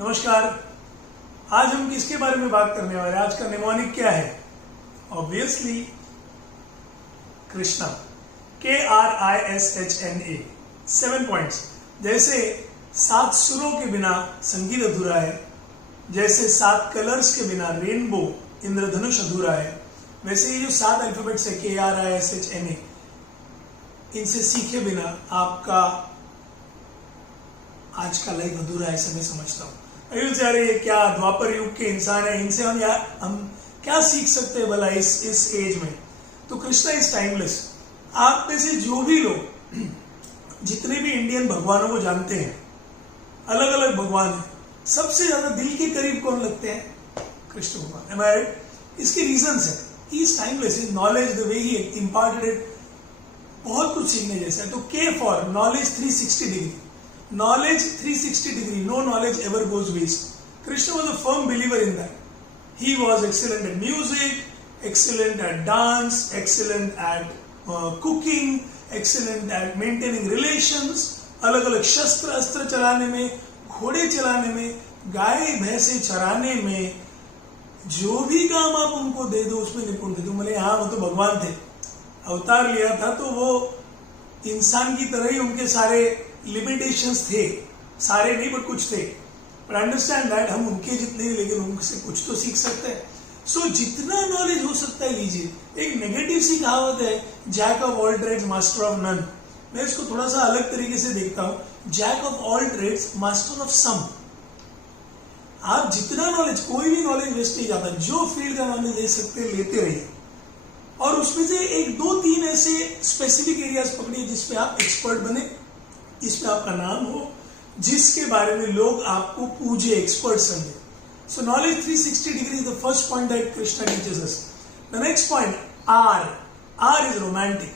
नमस्कार। आज हम किसके बारे में बात करने वाले हैं? आज का निमोनिक क्या है? ऑब्वियसली कृष्णा। KRISHNA। 7 पॉइंट्स। जैसे 7 सुरों के बिना संगीत अधूरा है, जैसे 7 कलर्स के बिना रेनबो इंद्रधनुष अधूरा है, वैसे ये जो 7 अल्फाबेट्स है KRISHNA, इनसे सीखे बिना आपका आज का लाइफ अधूरा है, ऐसा मैं समझता हूँ। अयुल जा रही है क्या द्वापर युग के इंसान है, इनसे हम क्या सीख सकते हैं भला इस एज में? तो कृष्णा इज टाइमलेस। आप में से जो भी लोग जितने भी इंडियन भगवानों को जानते हैं, अलग अलग भगवान हैं, सबसे ज्यादा दिल के करीब कौन लगते हैं? कृष्ण भगवान। Am I right? इसके रीजंस है। He is timeless. His knowledge, the way he imparted it, बहुत कुछ सीखने जैसा है। तो K for knowledge 360 degree. Knowledge 360 degree, no knowledge ever goes waste. Krishna was a firm believer in that. He was excellent at music, excellent at dance, excellent at cooking, excellent at maintaining relations, अलग अलग शस्त्र अस्त्र चलाने में, घोड़े चलाने में, गाय भैंसे चराने में, जो भी काम आप उनको दे दो उसमें निपुण थे। तो बोले हाँ, वो तो भगवान थे, अवतार लिया था तो वो इंसान की तरह ही उनके सारे लिमिटेशंस थे, सारे नहीं बट कुछ थे। बट अंडरस्टैंड दैट हम उनके जितने नहीं, लेकिन उनसे कुछ तो सीख सकते हैं। सो जितना नॉलेज हो सकता है लीजिए। एक नेगेटिव सी कहावत है, jack of all trades master of none. मैं इसको थोड़ा सा अलग तरीके से देखता हूं, jack of all trades master of some. आप जितना नॉलेज, कोई भी नॉलेज वेस्ट नहीं जाता, जो फील्ड का नॉलेज ले सकते हैं लेते रहिए, और उसमें से 1, 2, 3 ऐसे स्पेसिफिक एरियाज पकड़िए जिसपे आप एक्सपर्ट बने, इसमें आपका नाम हो, जिसके बारे में लोग आपको पूजे, एक्सपर्ट समझे। So knowledge 360 degree is the first point that Krishna teaches us. The next point are is romantic.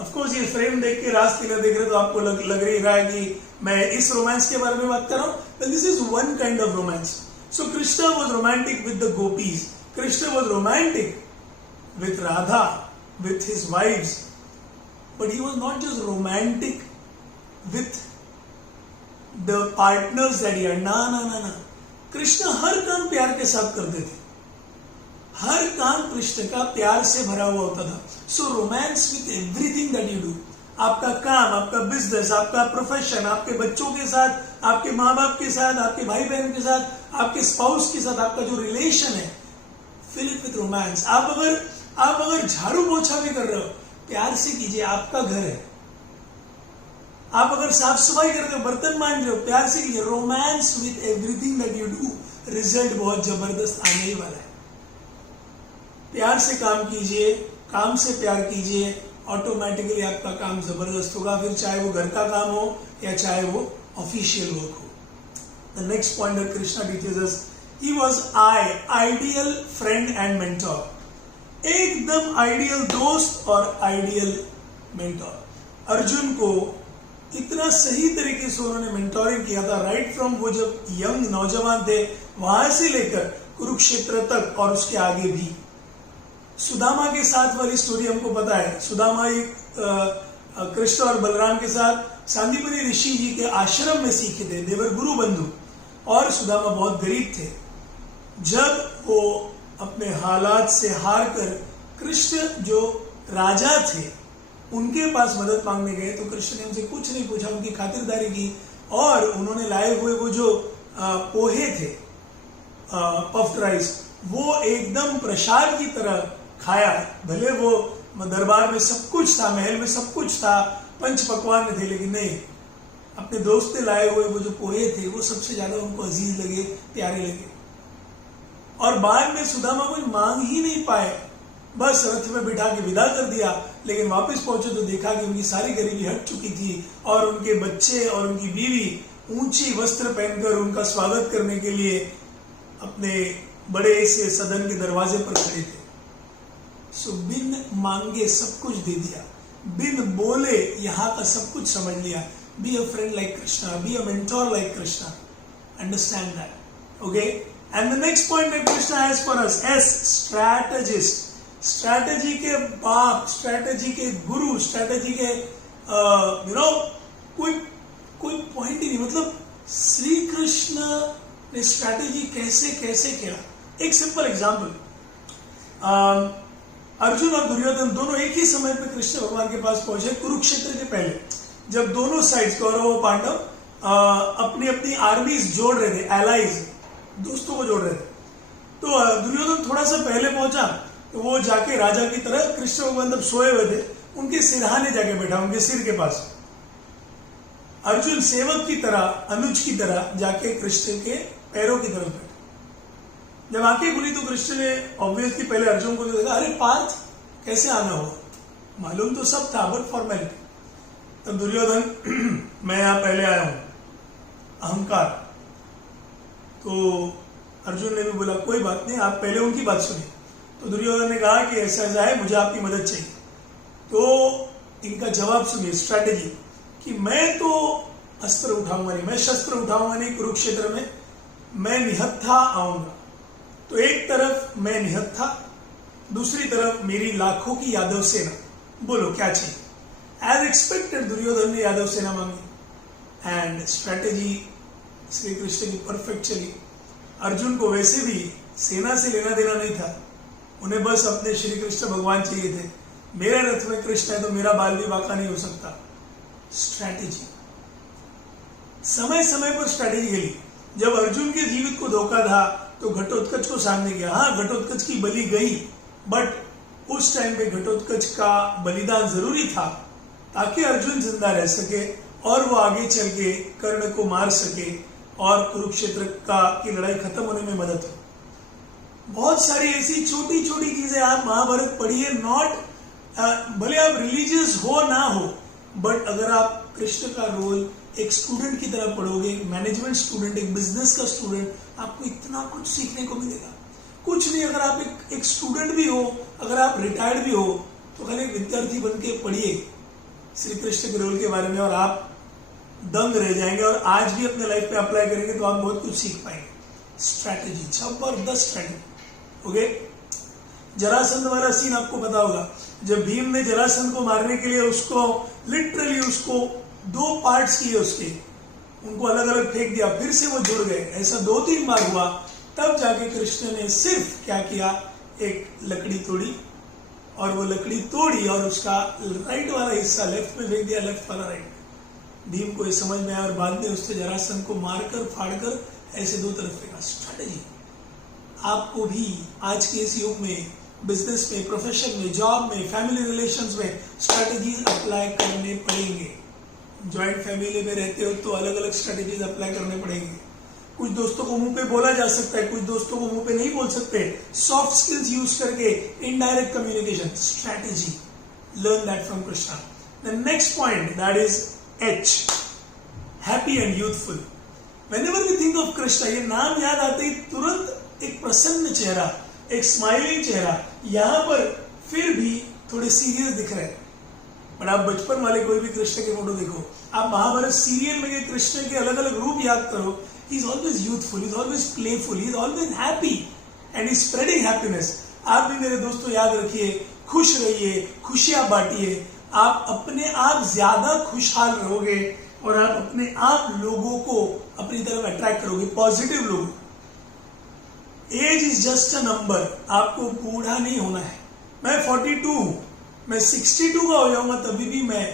Of course ये फ्रेम देख के रास तिलक देख रहे तो आपको लग रहा है कि मैं इस रोमांस के बारे में बात कर रहा हूं, but this is one kind of romance. So Krishna was romantic with the gopis, Krishna was romantic with Radha, with his wives, but he was not just romantic with the partners that he had. ना। कृष्ण हर काम प्यार के साथ करते थे, हर काम कृष्ण का प्यार से भरा हुआ होता था। So romance with everything that you do. आपका काम, आपका बिजनेस, आपका प्रोफेशन, आपके बच्चों के साथ, आपके माँ बाप के साथ, आपके भाई बहन के साथ, आपके स्पाउस के साथ, आपका जो रिलेशन है, फिल इट विथ रोमांस। आप अगर झाड़ू पोछा भी कर रहे हो, प्यार से कीजिए, आपका घर है। आप अगर साफ सफाई कर रहे हो, बर्तन मांज रहे हो, प्यार से कीजिए। Romance with everything that you do, result बहुत जबरदस्त आने ही वाला है। प्यार से काम कीजिए, काम से प्यार कीजिए, ऑटोमेटिकली आपका काम जबरदस्त होगा, फिर चाहे वो घर का काम हो या चाहे वो ऑफिशियल वर्क हो। The next point that Krishna teaches us, he was ideal friend and mentor. एकदम आइडियल दोस्त और आइडियल मेंटोर। अर्जुन को इतना सही तरीके से उन्होंने मेंटोरिंग किया था, राइट फ्रॉम वो जब यंग नौजवान थे वहां से लेकर कुरुक्षेत्र तक और उसके आगे भी। सुदामा के साथ वाली स्टोरी हमको पता है। सुदामा कृष्ण और बलराम के साथ सांदीपनि ऋषि जी के आश्रम में सीखे थे, देवर गुरु बंधु, और सुदामा बहुत गरीब थे। जब वो अपने हालात से हार कर कृष्ण जो राजा थे उनके पास मदद मांगने गए, तो कृष्ण ने उनसे कुछ नहीं पूछा, उनकी खातिरदारी की, और उन्होंने लाए हुए वो जो पोहे थे, पफ्ड राइस, वो एकदम प्रसाद की तरह खाया। भले वो दरबार में सब कुछ था, महल में सब कुछ था, पंच पकवान थे, लेकिन नहीं, अपने दोस्त ने लाए हुए वो जो पोहे थे वो सबसे ज्यादा उनको अजीज लगे, प्यारे लगे। और बाद में सुदामा कोई मांग ही नहीं पाए, बस रथ में बिठा के विदा कर दिया। लेकिन वापस पहुंचे तो देखा कि उनकी सारी गरीबी हट चुकी थी, और उनके बच्चे और उनकी बीवी ऊंची वस्त्र पहनकर उनका स्वागत करने के लिए अपने बड़े से सदन के दरवाजे पर खड़े थे। सो बिन मांगे सब कुछ दे दिया, बिन बोले यहाँ का सब कुछ समझ लिया। Be a friend like Krishna, be a mentor like Krishna, understand that, okay. And the next point that Krishna has for us, S, strategist. Strategy के बाप, स्ट्रैटेजी के गुरु, स्ट्रैटेजी के कोई पॉइंट ही नहीं। मतलब श्री कृष्ण ने स्ट्रैटेजी कैसे कैसे किया। एक सिंपल एग्जाम्पल, अर्जुन और दुर्योधन दोनों एक ही समय पे कृष्ण भगवान के पास पहुंचे कुरुक्षेत्र के पहले, जब दोनों साइड्स कौरव और पांडव अपनी अपनी आर्मीज जोड़ रहे थे, एलाइज दोस्तों को जोड़ रहे थे। तो दुर्योधन थोड़ा सा पहले पहुंचा, तो वो जाके राजा की तरह, कृष्ण भगवान जब सोए हुए थे उनके सिरहाने जाके बैठा, उनके सिर के पास। अर्जुन सेवक की तरह, अनुज की तरह जाके कृष्ण के पैरों की तरफ बैठा। जब आंखें खुली तो कृष्ण ने ऑब्वियसली पहले अर्जुन को देखा, अरे पार्थ कैसे आना हुआ, मालूम तो सब था बट फॉर्मेलिटी। तब दुर्योधन मैं यहां पहले आया हूं, अहंकार। तो अर्जुन ने भी बोला कोई बात नहीं, आप पहले उनकी बात सुनिए। तो दुर्योधन ने कहा कि ऐसा ऐसा है, मुझे आपकी मदद चाहिए। तो इनका जवाब सुनिए, स्ट्रैटेजी, कि मैं तो अस्त्र उठाऊंगा नहीं, मैं शस्त्र उठाऊंगा नहीं कुरुक्षेत्र में, मैं निहत्था आऊंगा। तो एक तरफ मैं निहत्था, दूसरी तरफ मेरी लाखों की यादव सेना, बोलो क्या चाहिए। एज एक्सपेक्टेड दुर्योधन ने यादव सेना मांगी एंड स्ट्रैटेजी श्री कृष्ण की परफेक्ट चली। अर्जुन को वैसे भी सेना से लेना देना नहीं था, उन्हें बस अपने श्री कृष्ण भगवान चाहिए थे। मेरे रथ में कृष्ण है तो मेरा बाल भी बांका नहीं हो सकता। स्ट्रैटेजी, समय समय पर स्ट्रैटेजी खेली। जब अर्जुन के जीवित को धोखा था तो घटोत्कच को सामने किया। हाँ, घटोत्कच की बलि गई, बट उस टाइम पे घटोत्कच का बलिदान जरूरी था ताकि अर्जुन जिंदा रह सके और वो आगे चल के कर्ण को मार सके और कुरुक्षेत्र की लड़ाई खत्म होने में मदद हो। बहुत सारी ऐसी छोटी छोटी चीजें, आप महाभारत पढ़िए, भले आप रिलीजियस हो ना हो, बट अगर आप कृष्ण का रोल एक स्टूडेंट की तरह पढ़ोगे, मैनेजमेंट स्टूडेंट, एक बिजनेस का स्टूडेंट, आपको इतना कुछ सीखने को मिलेगा। कुछ नहीं, अगर आप एक स्टूडेंट भी हो, अगर आप रिटायर्ड भी हो, तो खाली एक विद्यार्थी बन के पढ़िए श्री कृष्ण के रोल के बारे में और आप दंग रह जाएंगे और आज भी अपने लाइफ पे अप्लाई करेंगे तो आप बहुत कुछ सीख पाएंगे। स्ट्रैटेजी, जबरदस्त स्ट्रैटेजी। ओके, जरासंध वाला सीन आपको पता होगा, जब भीम ने जरासंध को मारने के लिए उसको लिटरली उसको 2 पार्ट्स किए, उसके उनको अलग अलग फेंक दिया, फिर से वो जुड़ गए, ऐसा 2-3 बार हुआ। तब जाके कृष्ण ने सिर्फ क्या किया, एक लकड़ी तोड़ी और वो लकड़ी तोड़ी और उसका राइट वाला हिस्सा लेफ्ट में फेंक दिया, लेफ्ट वाला राइट में। भीम को ये समझ में आया और बाद में उसने जरासंध को मारकर फाड़कर ऐसे 2 तरफ फेंका। स्ट्रैटेजी आपको भी आज के इस युग में, बिजनेस में, प्रोफेशन में, जॉब में, फैमिली रिलेशंस में स्ट्रैटेजीज अप्लाई करने पड़ेंगे। ज्वाइंट फैमिली में रहते हो तो अलग अलग स्ट्रैटेजीज अप्लाई करने पड़ेंगे। कुछ दोस्तों को मुंह पे बोला जा सकता है, कुछ दोस्तों को मुंह पे नहीं बोल सकते। सॉफ्ट स्किल्स यूज करके indirect communication, strategy, learn that from Krishna. The next point, that is H, happy and youthful. Whenever we think of Krishna, ये नाम याद आते ही तुरंत एक प्रसन्न चेहरा, एक स्माइलिंग चेहरा, यहां पर फिर भी थोड़े सीरियस दिख रहे हैं। पर आप बचपन वाले कोई भी कृष्ण के फोटो देखो, आप महाभारत सीरियल में कृष्ण के अलग अलग रूप याद करो, he is always youthful, he is always playful, he is always happy and he is spreading happiness। आप भी मेरे दोस्तों याद रखिए, खुश रहिए, खुशियां बांटिए, आप अपने आप ज्यादा खुशहाल रहोगे और आप अपने आप लोगों को अपनी तरफ अट्रैक्ट करोगे, पॉजिटिव लोग। Age is just a number, आपको बूढ़ा नहीं होना है। मैं 42 हूं, मैं 62 का हो जाऊंगा तभी भी मैं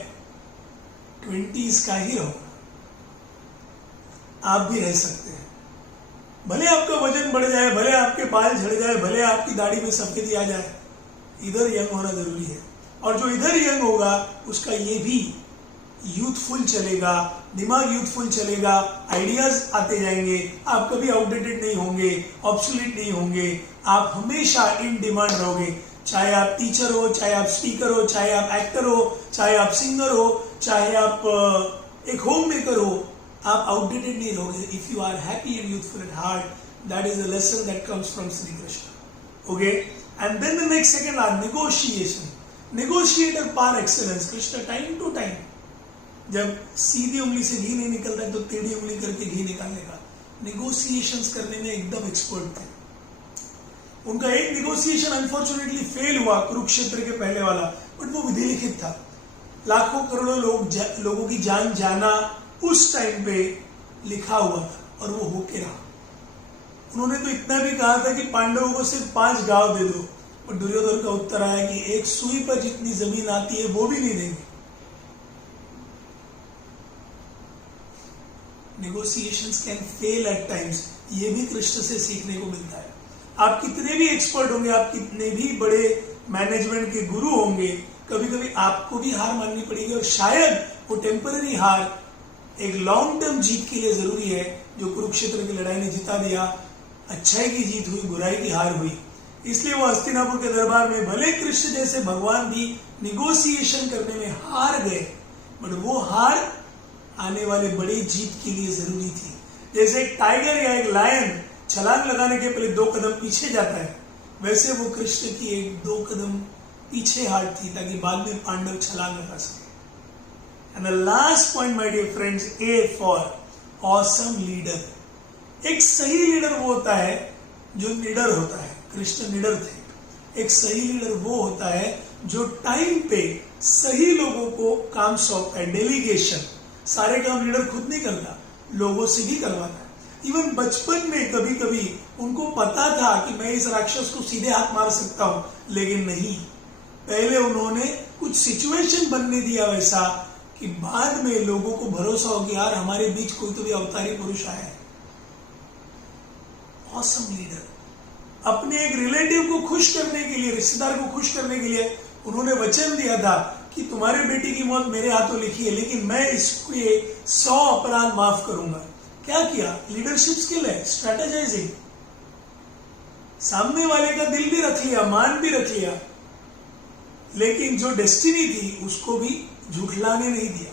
20s का ही रहूंगा। आप भी रह सकते हैं, भले आपका वजन बढ़ जाए, भले आपके बाल झड़ जाए, भले आपकी दाढ़ी में सफेदी आ जाए, इधर यंग होना जरूरी है। और जो इधर यंग होगा उसका ये भी यूथफुल चलेगा, दिमाग यूथफुल चलेगा, आइडियाज आते जाएंगे, आप कभी आउटडेटेड नहीं होंगे, ऑब्सोलीट नहीं होंगे, आप हमेशा इन डिमांड रहोगे। चाहे आप टीचर हो, चाहे आप स्पीकर हो, चाहे आप एक्टर हो, चाहे आप सिंगर हो, चाहे आप एक होम मेकर हो, आप आउटडेटेड नहीं रहोगे। If you are happy and youthful at heart, that is the lesson that comes from Shri Krishna. Okay, and then the next second are negotiation, negotiator par excellence. Krishna time to time, जब सीधी उंगली से घी नहीं निकलता है तो टेढ़ी उंगली करके घी निकालेगा। नेगोशिएशंस करने में एकदम एक्सपर्ट थे। उनका एक नेगोशिएशन अनफॉर्चुनेटली फेल हुआ, कुरुक्षेत्र के पहले वाला, बट वो विधिलिखित था। लाखों करोड़ों लोगों की जान जाना उस टाइम पे लिखा हुआ था और वो होके रहा। उन्होंने तो इतना भी कहा था कि पांडवों को सिर्फ 5 गांव दे दो, और दुर्योधन का उत्तर आया कि एक सुई पर जितनी जमीन आती है वो भी नहीं देंगे। Negotiations can fail at times, ये भी कृष्ण से सीखने को मिलता है। आप कितने भी एक्सपर्ट होंगे, आप कितने भी बड़े मैनेजमेंट के गुरु होंगे, कभी कभी आपको भी हार माननी पड़ेगी, और शायद वो टेम्पररी हार एक लॉन्ग टर्म जीत के लिए जरूरी है, जो कुरुक्षेत्र की लड़ाई ने जिता दिया। अच्छाई की जीत हुई, बुराई की हार हुई। इसलिए वो हस्तिनापुर के दरबार में भले कृष्ण जैसे भगवान भी निगोशिएशन करने में हार गए, बट वो हार आने वाले बड़े जीत के लिए जरूरी थी। जैसे एक टाइगर या एक लायन छलांग लगाने के पहले 2 कदम पीछे जाता है, वैसे वो कृष्ण की एक 2 कदम पीछे हार थी, ताकि बाद में पांडव छलांग लगा सके। And the last point my dear friends, A for awesome leader. एक सही लीडर वो होता है जो निडर होता है। कृष्ण निडर थे। एक सही लीडर वो होता है जो टाइम पे सही लोगों को काम सौंपता है। डेलीगेशन, सारे काम लीडर खुद नहीं करता, लोगों से भी करवाता है। इवन बचपन में कभी कभी उनको पता था कि मैं इस राक्षस को सीधे हाथ मार सकता हूं, लेकिन नहीं, पहले उन्होंने कुछ सिचुएशन बनने दिया वैसा कि बाद में लोगों को भरोसा हो कि यार हमारे बीच कोई तो भी अवतारी पुरुष आया है। Awesome leader. अपने एक रिलेटिव को खुश करने के लिए, रिश्तेदार को खुश करने के लिए उन्होंने वचन दिया था कि तुम्हारे बेटी की मौत मेरे हाथों लिखी है, लेकिन मैं इसके 100 अपराध माफ करूंगा। क्या किया? लीडरशिप स्किल है, स्ट्रेटेजाइजिंग। सामने वाले का दिल भी रख लिया, मान भी रख लिया, लेकिन जो डेस्टिनी थी उसको भी झूठलाने नहीं दिया।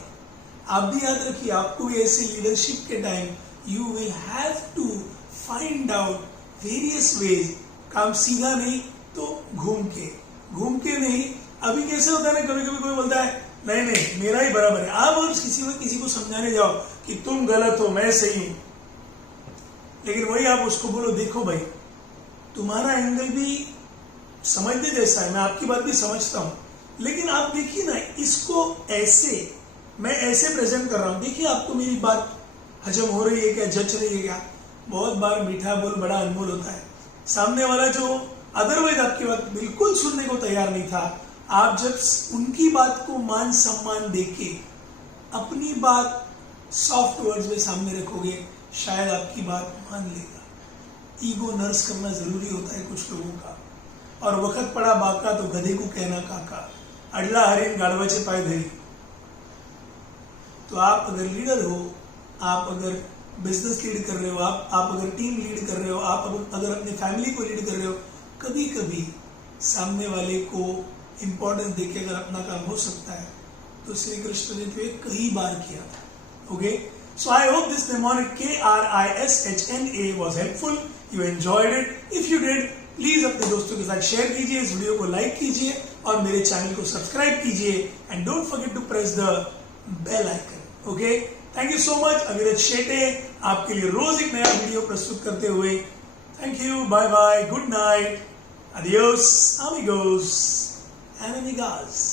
आप भी याद रखिए, आपको भी ऐसे लीडरशिप के time you will have to find out various ways. काम सीधा नहीं तो घूम के नहीं। अभी कैसे होता है ना, कभी कभी कोई बोलता है नहीं नहीं मेरा ही बराबर है, आप और किसी को समझाने जाओ कि तुम गलत हो मैं सही हूं, लेकिन वही आप उसको बोलो देखो भाई तुम्हारा एंगल भी समझने जैसा है, मैं आपकी बात भी समझता हूं, लेकिन आप देखिए ना इसको ऐसे, मैं ऐसे प्रेजेंट कर रहा हूं, देखिए आपको मेरी बात हजम हो रही है क्या, जच रही है क्या। बहुत बार मीठा बोल बड़ा अनमोल होता है। सामने वाला जो अदरवाइज आपकी बात बिल्कुल सुनने को तैयार नहीं था, आप जब उनकी बात को मान सम्मान देके अपनी बात सॉफ्ट वर्ड्स में सामने रखोगे, शायद आपकी बात मान लेगा। ईगो नर्स करना जरूरी होता है कुछ लोगों का, और वक्त पड़ा बाका तो गधे को कहना काका, अडला हरिन गाड़वाचे पाय धरी। तो आप अगर लीडर हो, आप अगर बिजनेस लीड कर रहे हो, आप अगर टीम लीड कर रहे हो, आप अगर अपने फैमिली को लीड कर रहे हो, कभी कभी सामने वाले को इंपॉर्टेंस देके अगर अपना काम हो सकता है, तो श्री कृष्ण ने तो ये कई बार किया था। Okay, so I hope this mnemonic KRISHNA was helpful. You enjoyed it. If you did, please अपने दोस्तों के साथ शेयर कीजिए, इस वीडियो को लाइक कीजिए और मेरे चैनल को सब्सक्राइब कीजिए, and don't forget to press the bell icon. Okay, thank you so much. Avirat Shete आपके लिए रोज एक नया वीडियो प्रस्तुत करते हुए, thank you, bye bye, good night, adios amigos and amigas।